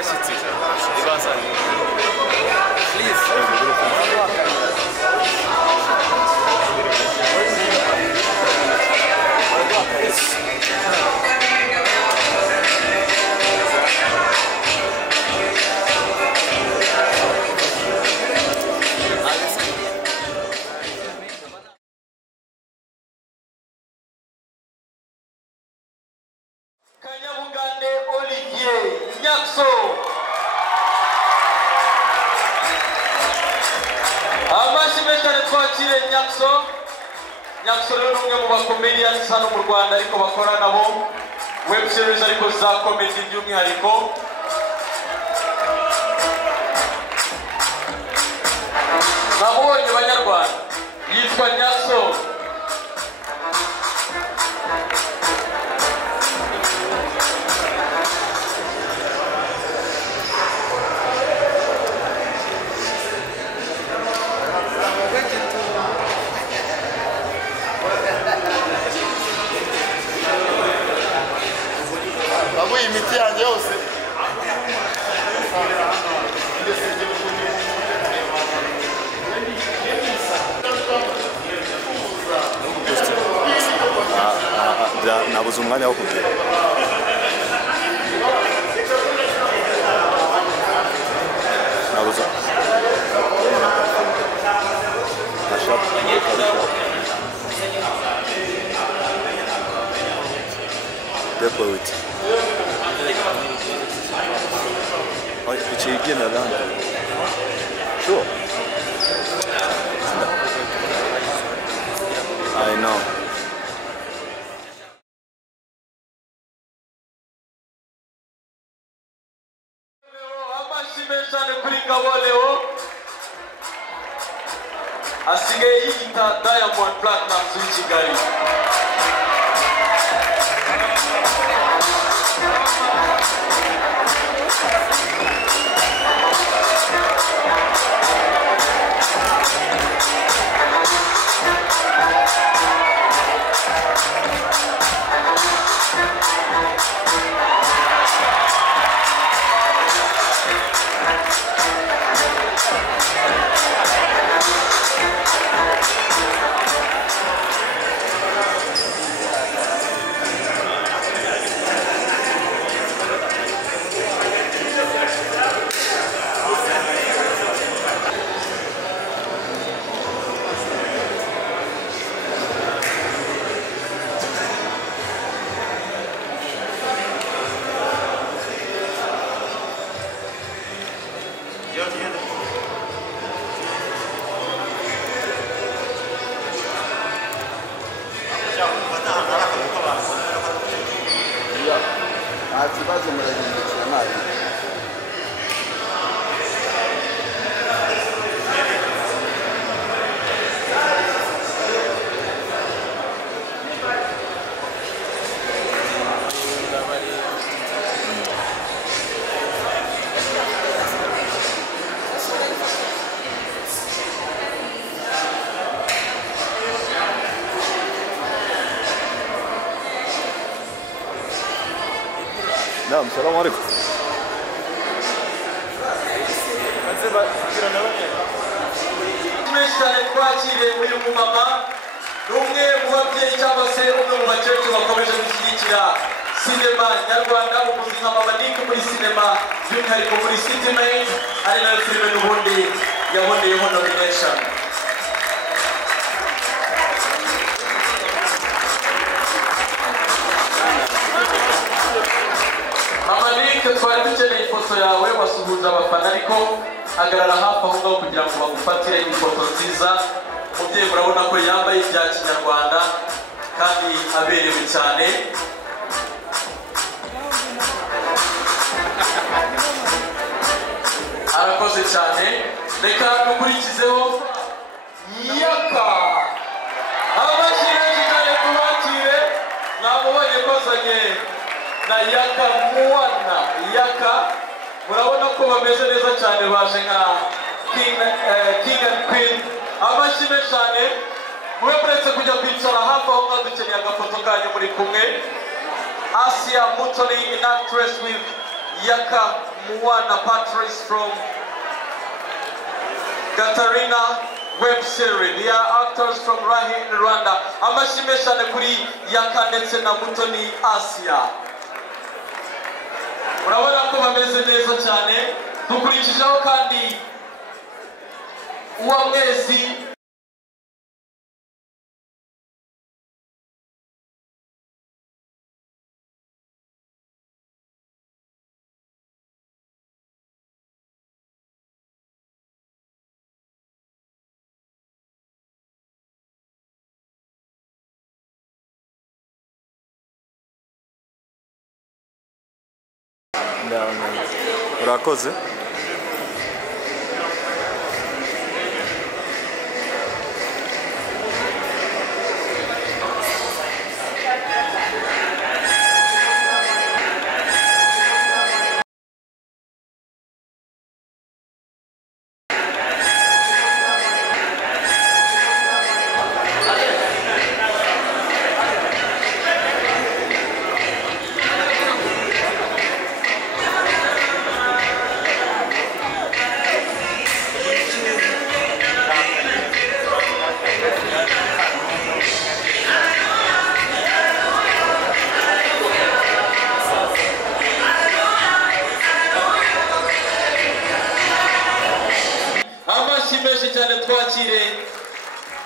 abashyitsi ibazanye please Kanyabugande Olivier Nyakso amashimwe twakire Nyakso rero n'umwe mu bakomedians hano mu Rwanda ariko bakora nabo web series ariko za comedy by'umwihariko nabonye Banyarwanda yitwa Nyakso imiti yanjye yose nabuze umwanya wo kugira nabuze deposit It's again around. Sure. I know. Asigaye yita Diamond Platnumz w'Ikigali. نعم السلام عليكم twakire uyu mumama n'umwe mu babyeyi cyangwa se umwe mu bakecuru bakomeje gushyigikira sinema nyarwanda umuzi nka Mama Nick muri sinema by'umwihariko muri City Maid ari nayo filime n'ubundi yaboneyeho nomination. Mama Nick twari dukeneye ifoto yawe wasuhuza abafana ariko hagarara hafi aho ngaho kugira ngo bagufatire ifoto nziza. Umubyeyi murabona ko yambaye ibya kinyarwanda kandi aberewe cyane. Arakoze cyane. Reka dukurikizeho Yaka abashyiraje cyane kubakire namubonye kozanye na Yaka Mwana Yaka murabona ko bameze neza cyane baje nka King and Queen abashime cyane mwe pretse kujya kwicara hafi aho mwadukeneye agafoto kanyu muri kumwe Asia Mutoni in actress with Yaka Muwana Patrice from Katarina web series. They are actors from right here in Rwanda. Amashimeshane kuri Yaka ndetse na Mutoni Asia. Urabona ko bameze neza cyane. Dukurikijeho kandi Uwamwezi urakoze.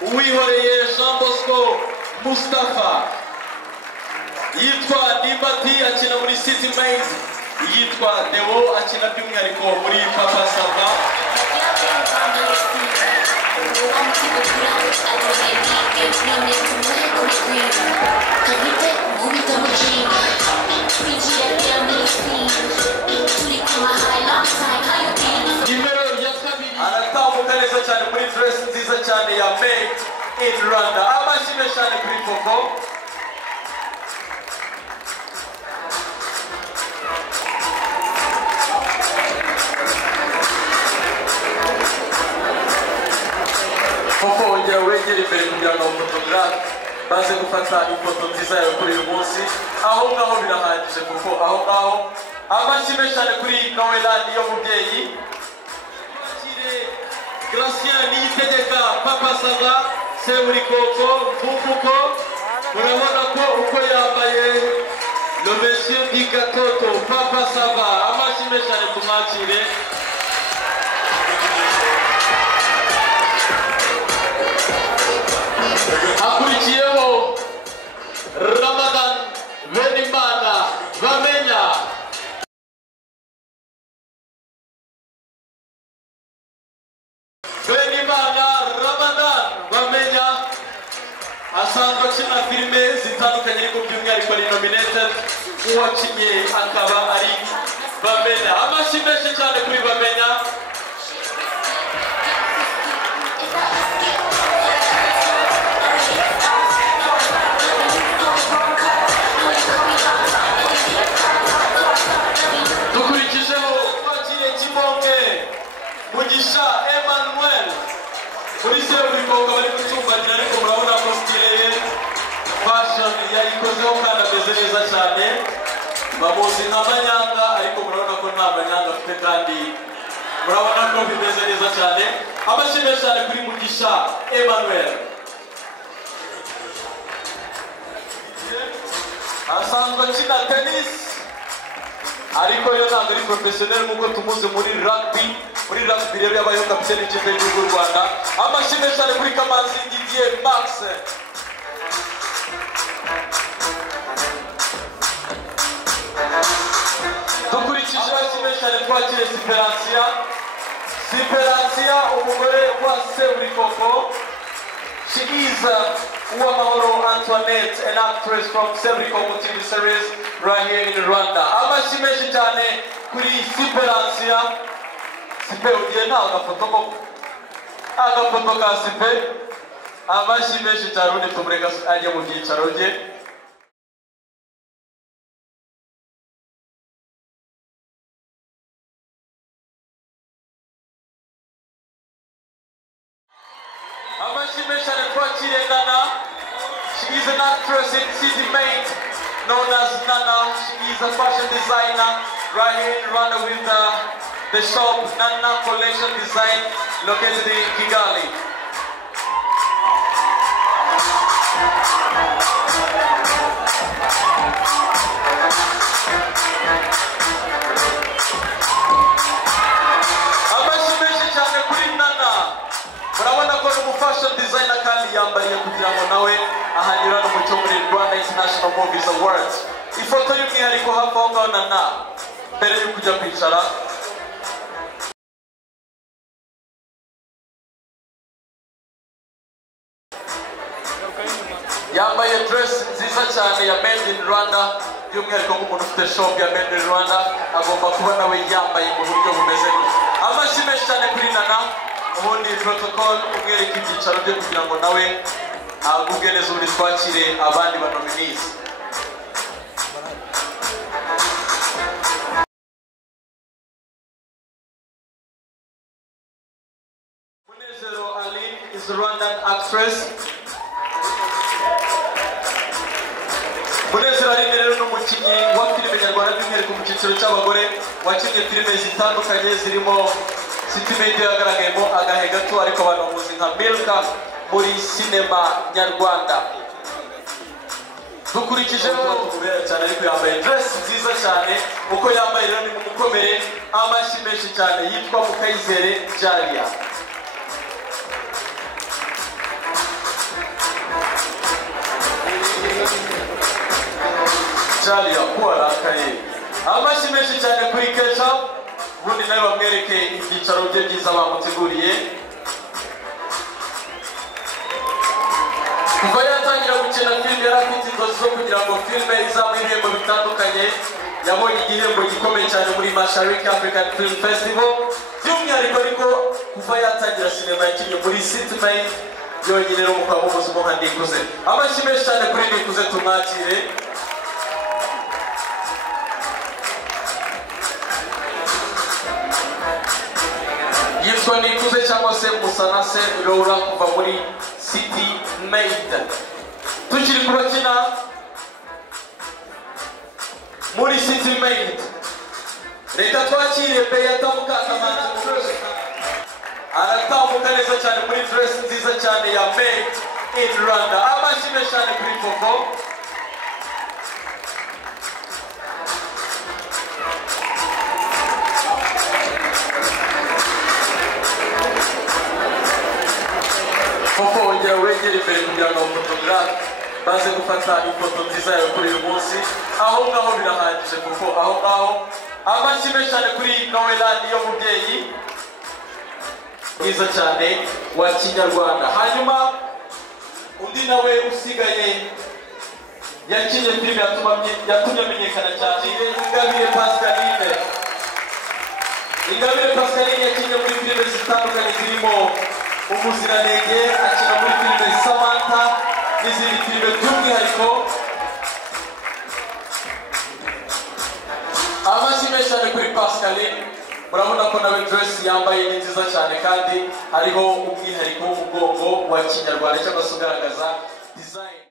Uwihoreye Jean Bosco Mustafa yitwa Ndimbati akina muri City Maze, yitwa Deo akina by'umwihariko muri Papa Sava. Aratambuka neza cyane muri dress nziza cyane ya Made in Rwanda. Amashimwe cyane kuri Popo. Popo ongera wegera imbere kugira ngo photographe baze gufata ifoto nziza yawe kuri uyu munsi. Aho ngaho birahagije Popo, aho ngaho. Amashimwe cyane kuri Noelani yo mubyeyi. Gracien Niyitegeka Papa Sava Seburikoko Mvuvuko. Murabona ko uko yambaye le monsieur Bigatoto Papa Sava. Amashimwe cyane kumwakire. Hakurikiyeho Ramadan Benimana Bamenya. Benimana Ramadan Bamenya asanzwe akina filime zitandukanye ariko by'umwihariko ari nominated. Uwakinye akaba ari Bamenya. Amashimwe cyane kuri Bamenya. Dukurikijeho twakiriye Kimonge Mugisha Emmanuel muri Seburikoko bari gucumbagira, ariko murabona ko style ye fashion yayikozeho kandi ameze neza cyane. Bamuzi nka Manyanga ariko murabona ko nta Manyanga afite kandi murabona ko bimeze neza cyane. Amashimwe cyane kuri Mugisha Emmanuel. Asanzwe akina tennis ariko yo ntabwo ari professionnel nk'uko tumuzi muri rugby. Muri rugby rero yabayeho kapiteni w'ikipe y'igihugu y'u Rwanda. Amashimwe cyane kuri Kamanzi Didier Max. Dukurikije amashimwe cyane twakire Siperansia umugore wa Seburikoko. She is Uwamahoro Antoinette, an actress from Seburikoko TV series right here in Rwanda. Amashimwe cyane kuri Siperansia. Sipe ugiye nta agafoto ka Sipe. Amashimwe cyane ubundi tumureka ajye mu byicaro bye. Amashimwe cyane twakiriye Nana. She is an actress in City Made known as Nana. She is a fashion designer right here in Rwanda with the shop Nana Collection Design located in Kigali. Murabona ko fashion designer kandi yambariye kugira ngo nawe ahanyura no mu cyo muri Rwanda International Movies Awards. Ifoto y'umwihariko hafi aho ngaho Nana mbere yo kujya kwicara. Yambaye dress nziza cyane ya Made in Rwanda, by'umwihariko nk'umuntu ufite shop ya Made in Rwanda agomba kuba nawe yambaye mu buryo bumeze gutya. Amashyi menshi cyane kuri Nana. Ubundi protocol umwereka ibyicaro byo kugira ngo nawe agubwe neza ubundi twakire abandi banominees. Munezero Aline is a Rwandan actress. Munezero Aline rero ni umukinnyi wa filime nyarwanda by'umwihariko mu cyiciro cy'abagore wakinnye filime zitandukanye zirimo City Media yagaragayemo agahe gato ariko abantu bamuzi nka Milka muri sinema nyarwanda. Dukurikijeho tubera cyane ariko yambaye dress nziza cyane uko yambaye rero ni umukomere amashyi menshi cyane yitwa Mukayizere Jalia. Jalia kuarakaye amashyi menshi cyane kuri Kesha. Ubundi nawe bamwereke ibyicaro bye byiza bamuteguriye. Kuva yatangira gukina filime yari afite inzozi zo kugira ngo filime izamuhe ibihembo bitandukanye. Yabonye igihembo gikomeye cyane muri Mashariki African Film Festival. By'umwihariko ariko kuva yatangira sinema yakinnye muri City Made yonyine no mukaba muzi nka Nikuze. Amashyi menshi cyane kuri Nikuze tumwakire. Yitwa Nikuze cyangwa se Musanase Laura kuva muri City Made. Tukiri kubakina muri City Made, reka twakire Beata Mukakamanzi. Aratambuka neza cyane muri dress nziza cyane ya Made in Rwanda. Amashyi menshi cyane kuri Popo. Popo wongera wegera imbere kugira ngo photographe baze gufata ifoto nziza yawe kuri uyu munsi. Aho ngaho birahagije Popo, aho ngaho. Amashyi menshi cyane kuri Noelani yo mubyeyi mwiza cyane wa Kinyarwanda. Hanyuma undi nawe usigaye yakinnye filime yatumye amenyekana cyane Ingabire Pascaline. Ingabire Pascaline yakinnye muri filime zitandukanye zirimo Umuziranenge, akina muri filime Samantha n'izindi filime by'umwihariko. Amashyi menshi cyane kuri Pascaline. Murabona ko nawe dress yambaye ni nziza cyane kandi hariho umwihariko w'umugongo wa Kinyarwanda cyangwa se ugaragaza design.